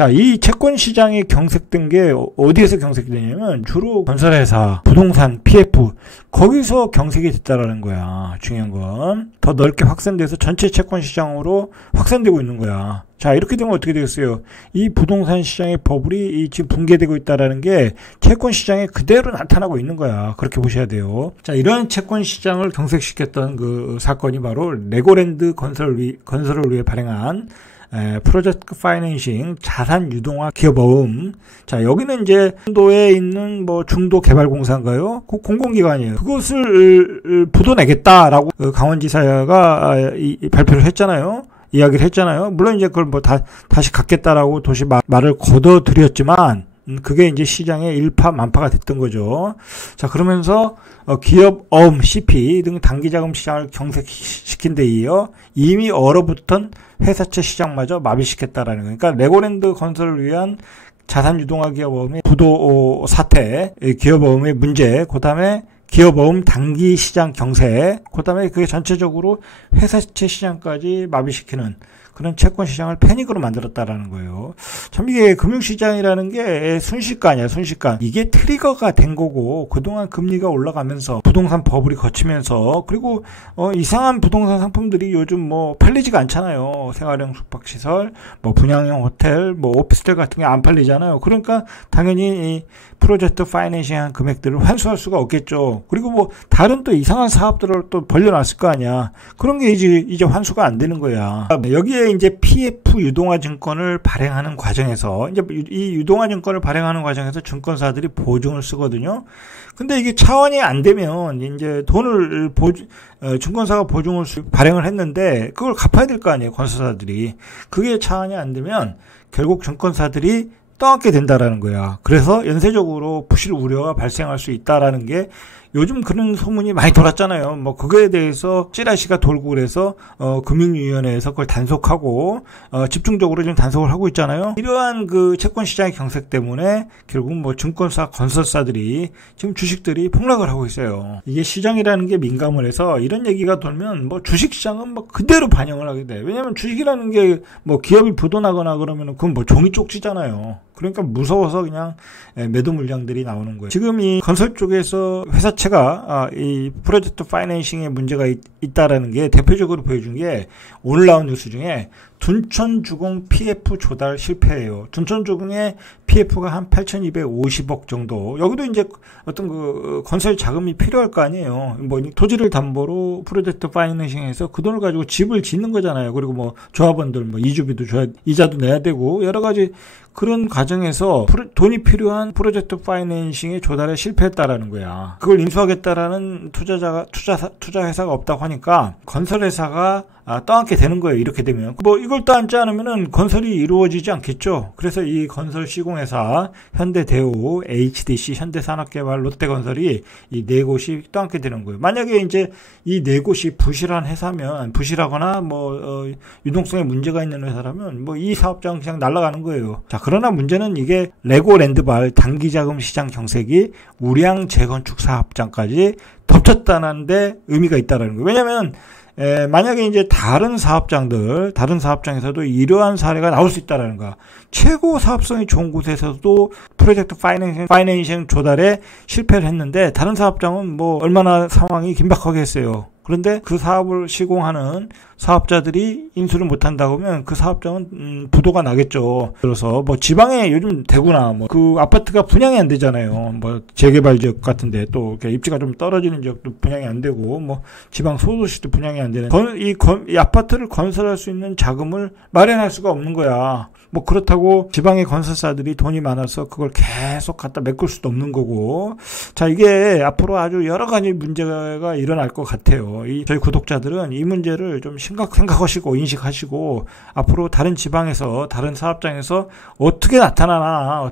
자, 이 채권 시장이 경색된 게 어디에서 경색되냐면 주로 건설회사, 부동산, PF 거기서 경색이 됐다라는 거야. 중요한 건 더 넓게 확산돼서 전체 채권 시장으로 확산되고 있는 거야. 자, 이렇게 되면 어떻게 되겠어요? 이 부동산 시장의 버블이 지금 붕괴되고 있다라는 게 채권 시장에 그대로 나타나고 있는 거야. 그렇게 보셔야 돼요. 자, 이러한 채권 시장을 경색시켰던 그 사건이 바로 레고랜드 건설을 위해 발행한 프로젝트 파이낸싱 자산 유동화 기업어음. 자, 여기는 이제 중도에 있는 뭐 중도 개발공사인가요? 그 공공기관이에요. 그것을 부도내겠다라고 강원지사가 발표를 했잖아요. 이야기를 했잖아요. 물론 이제 그걸 뭐 다시 갖겠다라고 도시 말을 거둬들였지만 그게 이제 시장의 일파만파가 됐던 거죠. 자, 그러면서 기업 어음, CP 등 단기자금 시장을 경색시킨 데 이어 이미 얼어붙은 회사채 시장마저 마비시켰다라는 거예요. 그러니까 레고랜드 건설을 위한 자산 유동화 기업 어음의 부도 사태, 기업 어음의 문제, 그다음에 기업어음 단기 시장 경색, 그다음에 그게 전체적으로 회사채 시장까지 마비시키는 그런 채권 시장을 패닉으로 만들었다라는 거예요. 참 이게 금융시장이라는 게 순식간이야, 순식간. 이게 트리거가 된 거고 그동안 금리가 올라가면서 부동산 버블이 거치면서 그리고 이상한 부동산 상품들이 요즘 뭐 팔리지가 않잖아요. 생활형 숙박시설, 뭐 분양형 호텔, 뭐 오피스텔 같은 게 안 팔리잖아요. 그러니까 당연히 이 프로젝트 파이낸싱한 금액들을 환수할 수가 없겠죠. 그리고 뭐 다른 또 이상한 사업들을 또 벌려놨을 거 아니야. 그런 게 이제 환수가 안 되는 거야. 여기에 이제 PF 유동화 증권을 발행하는 과정에서 이제 이 유동화 증권을 발행하는 과정에서 증권사들이 보증을 쓰거든요. 근데 이게 차원이 안 되면 이제 돈을 증권사가 보증을 발행을 했는데 그걸 갚아야 될 거 아니에요, 건설사들이. 그게 차원이 안 되면 결국 증권사들이 떠안게 된다라는 거야. 그래서 연쇄적으로 부실 우려가 발생할 수 있다라는 게 요즘 그런 소문이 많이 돌았잖아요. 뭐 그거에 대해서 찌라시가 돌고 그래서 금융위원회에서 그걸 단속하고 집중적으로 지금 단속을 하고 있잖아요. 이러한 그 채권 시장의 경색 때문에 결국 뭐 증권사, 건설사들이 지금 주식들이 폭락을 하고 있어요. 이게 시장이라는 게 민감을 해서 이런 얘기가 돌면 뭐 주식 시장은 뭐 그대로 반영을 하게 돼. 왜냐면 주식이라는 게 뭐 기업이 부도나거나 그러면은 그건 뭐 종이 쪽지잖아요. 그러니까 무서워서 그냥 매도 물량들이 나오는 거예요. 지금 이 건설 쪽에서 회사채가 이 프로젝트 파이낸싱에 문제가 있다라는 게 대표적으로 보여준 게 오늘 나온 뉴스 중에 둔촌주공 PF 조달 실패예요. 둔촌주공의 PF가 한 8,250억 정도. 여기도 이제 어떤 그 건설 자금이 필요할 거 아니에요. 뭐 토지를 담보로 프로젝트 파이낸싱에서 그 돈을 가지고 집을 짓는 거잖아요. 그리고 뭐 조합원들 뭐 이주비도 줘야, 이자도 내야 되고 여러 가지 그런 과정에서 돈이 필요한 프로젝트 파이낸싱의 조달에 실패했다라는 거야. 그걸 인수하겠다라는 투자 회사가 없다고 하니까 건설회사가 떠안게 되는 거예요. 이렇게 되면 뭐 이걸 떠안지 않으면은 건설이 이루어지지 않겠죠. 그래서 이 건설 시공회사 현대대우, HDC, 현대산업개발, 롯데건설이 이 네 곳이 떠안게 되는 거예요. 만약에 이제 이 네 곳이 부실한 회사면, 부실하거나 뭐 유동성에 문제가 있는 회사라면 뭐 이 사업장 그냥 날아가는 거예요. 자, 그러나 문제는 이게 레고랜드발 단기자금 시장 경색이 우량 재건축 사업장까지 덮쳤다는데 의미가 있다라는 거예요. 왜냐하면 만약에 이제 다른 사업장에서도 이러한 사례가 나올 수 있다라는 거야. 최고 사업성이 좋은 곳에서도 프로젝트 파이낸싱 조달에 실패를 했는데 다른 사업장은 뭐 얼마나 상황이 긴박하겠어요. 그런데 그 사업을 시공하는 사업자들이 인수를 못한다고 하면 그 사업장은 부도가 나겠죠. 그래서 뭐 지방에 요즘 대구나 뭐 그 아파트가 분양이 안 되잖아요. 뭐 재개발 지역 같은데 또 이렇게 입지가 좀 떨어지는 지역도 분양이 안 되고 뭐 지방 소도시도 분양이 안 되는 이 아파트를 건설할 수 있는 자금을 마련할 수가 없는 거야. 뭐 그렇다고 지방의 건설사들이 돈이 많아서 그걸 계속 갖다 메꿀 수도 없는 거고. 자, 이게 앞으로 아주 여러 가지 문제가 일어날 것 같아요. 저희 구독자들은 이 문제를 좀 생각하시고 인식하시고 앞으로 다른 지방에서 다른 사업장에서 어떻게 나타나나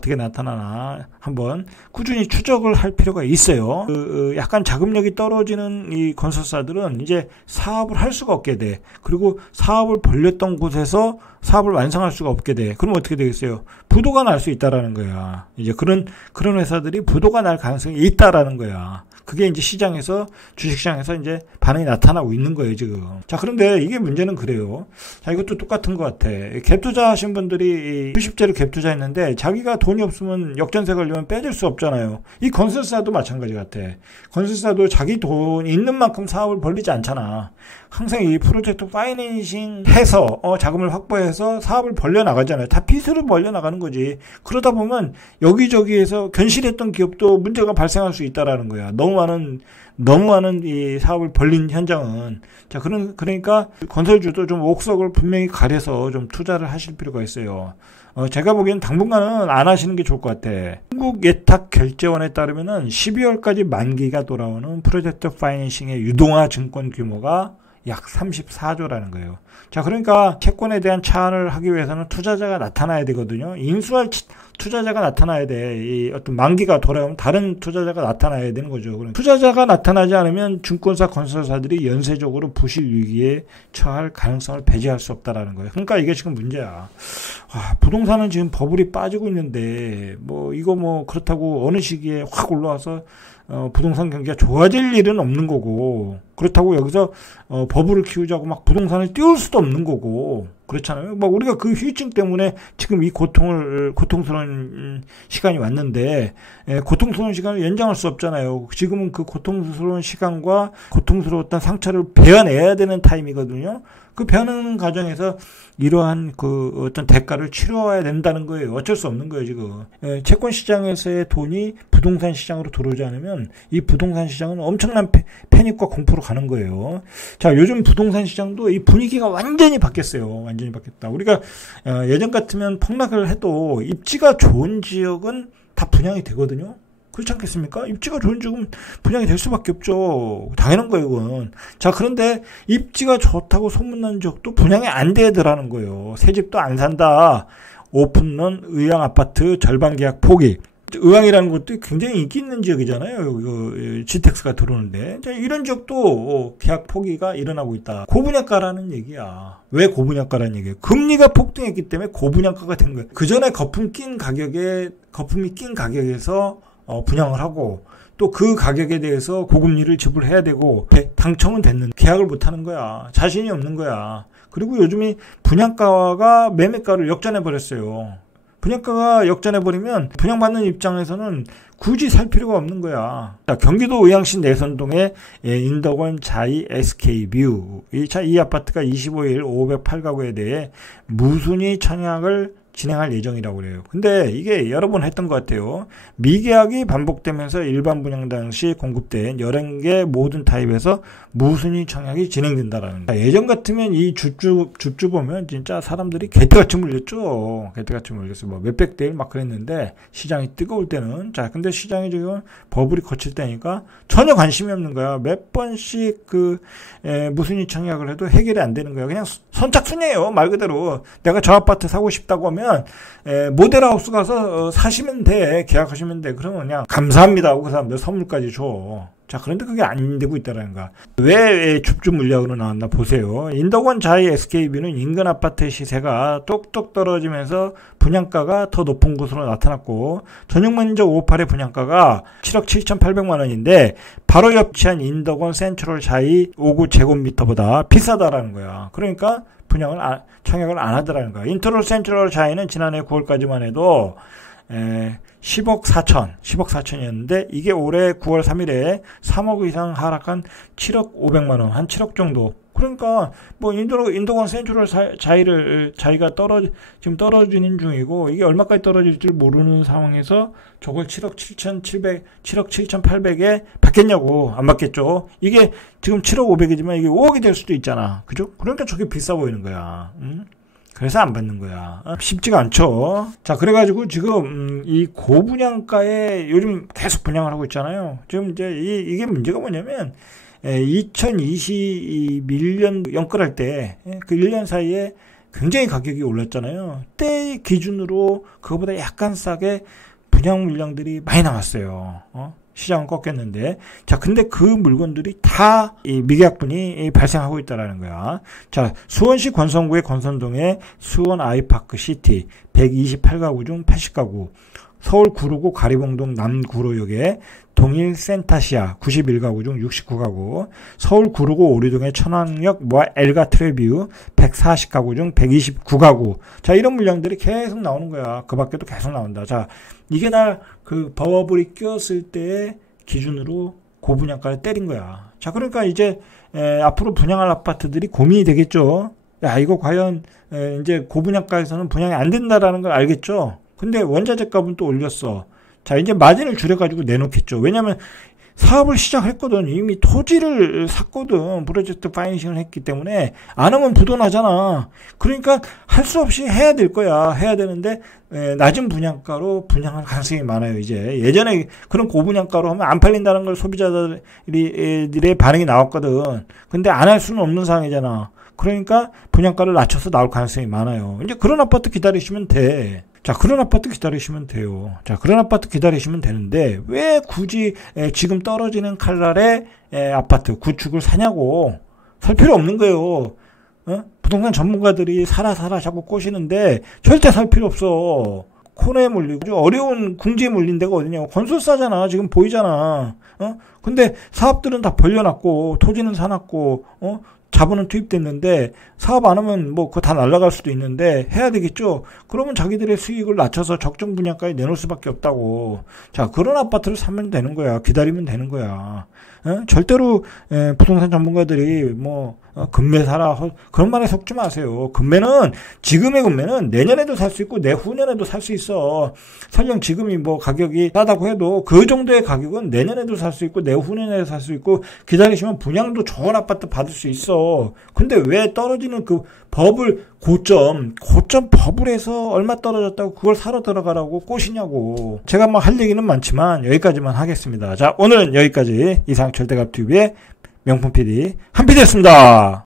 한번 꾸준히 추적을 할 필요가 있어요. 약간 자금력이 떨어지는 이 건설사들은 이제 사업을 할 수가 없게 돼. 그리고 사업을 벌렸던 곳에서 사업을 완성할 수가 없게 돼. 돼. 그럼 어떻게 되겠어요? 부도가 날 수 있다라는 거야. 이제 그런 회사들이 부도가 날 가능성이 있다라는 거야. 그게 이제 시장에서, 주식시장에서 이제 반응이 나타나고 있는 거예요, 지금. 자, 그런데 이게 문제는 그래요. 자, 이것도 똑같은 것 같아. 갭 투자하신 분들이 수십재를 갭 투자했는데 자기가 돈이 없으면 역전세 걸리면 빼줄 수 없잖아요. 이 건설사도 마찬가지 같아. 건설사도 자기 돈 있는 만큼 사업을 벌리지 않잖아. 항상 이 프로젝트 파이낸싱 해서, 자금을 확보해서 사업을 벌려나가잖아요. 다 빚으로 벌려나가는 거지. 그러다 보면 여기저기에서 견실했던 기업도 문제가 발생할 수 있다라는 거야. 너무 많은 이 사업을 벌린 현장은. 자, 그러니까 건설주도 좀 옥석을 분명히 가려서 좀 투자를 하실 필요가 있어요. 제가 보기엔 당분간은 안 하시는 게 좋을 것 같아. 한국예탁결제원에 따르면은 12월까지 만기가 돌아오는 프로젝트 파이낸싱의 유동화 증권 규모가 약 34조라는 거예요. 자, 그러니까 채권에 대한 차안을 하기 위해서는 투자자가 나타나야 되거든요. 인수할 투자자가 나타나야 돼. 이 어떤 만기가 돌아오면 다른 투자자가 나타나야 되는 거죠. 투자자가 나타나지 않으면 증권사, 건설사들이 연쇄적으로 부실 위기에 처할 가능성을 배제할 수 없다라는 거예요. 그러니까 이게 지금 문제야. 부동산은 지금 버블이 빠지고 있는데 이거 그렇다고 어느 시기에 확 올라와서 부동산 경기가 좋아질 일은 없는 거고, 그렇다고 여기서 버블을 키우자고 막 부동산을 띄울 수도 없는 거고, 그렇잖아요. 우리가 그 후유증 때문에 지금 이 고통스러운 시간이 왔는데, 고통스러운 시간을 연장할 수 없잖아요. 지금은 그 고통스러운 시간과 고통스러웠던 상처를 베어내야 되는 타임이거든요. 그 베어내는 과정에서 이러한 그 어떤 대가를 치러야 된다는 거예요. 어쩔 수 없는 거예요, 지금. 채권 시장에서의 돈이 부동산 시장으로 들어오지 않으면 이 부동산 시장은 엄청난 패닉과 공포로 가는 거예요. 자, 요즘 부동산 시장도 이 분위기가 완전히 바뀌었어요. 완전히 바뀌었다. 우리가 예전 같으면 폭락을 해도 입지가 좋은 지역은 다 분양이 되거든요. 그렇지 않겠습니까? 입지가 좋은 지역은 분양이 될 수밖에 없죠. 당연한 거예요, 이건. 자, 그런데 입지가 좋다고 소문난 지역도 분양이 안 되더라는 거예요. 새 집도 안 산다. 오픈런 의왕 아파트 절반 계약 포기. 의왕이라는 것도 굉장히 인기 있는 지역이잖아요. GTX가 들어오는데. 자, 이런 지역도 계약 포기가 일어나고 있다. 고분양가라는 얘기야. 왜 고분양가라는 얘기야? 금리가 폭등했기 때문에 고분양가가 된 거야. 그 전에 거품이 낀 가격에서 분양을 하고, 또 그 가격에 대해서 고금리를 지불해야 되고, 당첨은 됐는데 계약을 못 하는 거야. 자신이 없는 거야. 그리고 요즘이 분양가가 매매가를 역전해 버렸어요. 분양가가 역전해버리면 분양받는 입장에서는 굳이 살 필요가 없는 거야. 자, 경기도 의왕시 내선동의 인덕원 자이 SK뷰. 이 아파트가 25일 508가구에 대해 무순위 청약을 진행할 예정이라고 그래요. 근데 이게 여러 번 했던 것 같아요. 미계약이 반복되면서 일반 분양 당시 공급된 11개 모든 타입에서 무순위 청약이 진행된다라는 거예요. 예전 같으면 이 줍주 보면 진짜 사람들이 개떼같이 물렸죠. 개떼같이 물렸어. 몇백 대 1 막 그랬는데 시장이 뜨거울 때는. 자, 근데 시장이 지금 버블이 거칠 때니까 전혀 관심이 없는 거야. 몇 번씩 무순위 청약을 해도 해결이 안 되는 거야. 그냥 선착순이에요. 말 그대로. 내가 저 아파트 사고 싶다고 하면 모델하우스 가서 사시면 돼. 계약하시면 돼. 그러면 그냥 감사합니다 하고 그 사람들 선물까지 줘. 자, 그런데 그게 안 되고 있다는 거야. 왜 줍줍 물량으로 나왔나 보세요. 인덕원 자이 SK뷰는 인근 아파트 시세가 뚝뚝 떨어지면서 분양가가 더 높은 곳으로 나타났고, 전용면적 58의 분양가가 7억 7,800만 원인데 바로 옆 위치한 인덕원 센트럴 자이 59제곱미터보다 비싸다라는 거야. 그러니까 청약을 안 하더라는 거야. 인트롤 센트럴 자이는 지난해 9월까지만 해도 10억 4천이었는데 이게 올해 9월 3일에 3억 이상 하락한 7억 500만 원, 한 7억 정도. 그러니까 인덕원 센트럴 자이가 지금 떨어지는 중이고, 이게 얼마까지 떨어질지 모르는 상황에서 저걸 7억 7,800에 받겠냐고. 안 받겠죠. 이게 지금 7억 500이지만 이게 5억이 될 수도 있잖아. 그죠? 그러니까 저게 비싸 보이는 거야. 그래서 안 받는 거야. 쉽지가 않죠. 자, 그래가지고 지금 이 고분양가에 요즘 계속 분양을 하고 있잖아요. 지금 이제 이게 문제가 뭐냐면 2021년 연끌할 때 그 1년 사이에 굉장히 가격이 올랐잖아요. 때 기준으로 그거보다 약간 싸게 분양 물량들이 많이 나왔어요. 시장은 꺾였는데. 자, 근데 그 물건들이 다 이 미계약분이 발생하고 있다라는 거야. 자, 수원시 권선구의 권선동의 수원 아이파크 시티 128가구 중 80가구, 서울 구로구 가리봉동 남구로역에 동일 센타시아 91가구 중 69가구, 서울 구로구 오리동의 천왕역 엘가 트레뷰 140가구 중 129가구. 자, 이런 물량들이 계속 나오는 거야. 그 밖에도 계속 나온다. 자, 이게 다 그 버블이 꼈을 때의 기준으로 고분양가를 때린 거야. 자, 그러니까 이제 앞으로 분양할 아파트들이 고민이 되겠죠. 야, 이거 과연 이제 고분양가에서는 분양이 안 된다라는 걸 알겠죠. 근데 원자재 값은 또 올렸어. 자, 이제 마진을 줄여가지고 내놓겠죠. 왜냐면 사업을 시작했거든. 이미 토지를 샀거든. 프로젝트 파이낸싱을 했기 때문에 안 하면 부도나잖아. 그러니까 할 수 없이 해야 될 거야. 해야 되는데 낮은 분양가로 분양할 가능성이 많아요. 이제 예전에 그런 고분양가로 하면 안 팔린다는 걸 소비자들의 반응이 나왔거든. 근데 안 할 수는 없는 상황이잖아. 그러니까 분양가를 낮춰서 나올 가능성이 많아요. 이제 그런 아파트 기다리시면 돼. 자, 그런 아파트 기다리시면 돼요. 자, 그런 아파트 기다리시면 되는데 왜 굳이 지금 떨어지는 칼날의 아파트 구축을 사냐고. 살 필요 없는 거예요. 부동산 전문가들이 사라 자꾸 꼬시는데 절대 살 필요 없어. 코너에 몰리고 어려운 궁지에 몰린 데가 어디냐고. 건설사잖아. 지금 보이잖아. 근데 사업들은 다 벌려놨고 토지는 사놨고 자본은 투입됐는데 사업 안 하면 뭐 그거 다 날아갈 수도 있는데 해야 되겠죠. 그러면 자기들의 수익을 낮춰서 적정 분양가에 내놓을 수밖에 없다고. 자, 그런 아파트를 사면 되는 거야. 기다리면 되는 거야. 절대로 부동산 전문가들이 뭐 금매 사라 그런 말에 속지 마세요. 지금의 금매는 내년에도 살 수 있고 내후년에도 살 수 있어. 설령 지금이 뭐 가격이 싸다고 해도 그 정도의 가격은 내년에도 살 수 있고 내후년에도 살 수 있고 기다리시면 분양도 좋은 아파트 받을 수 있어. 근데 왜 떨어지는 그 버블 고점 버블에서 얼마 떨어졌다고 그걸 사러 들어가라고 꼬시냐고. 제가 뭐 할 얘기는 많지만 여기까지만 하겠습니다. 자, 오늘은 여기까지. 이상 절대값TV의 명품 PD 한PD였습니다.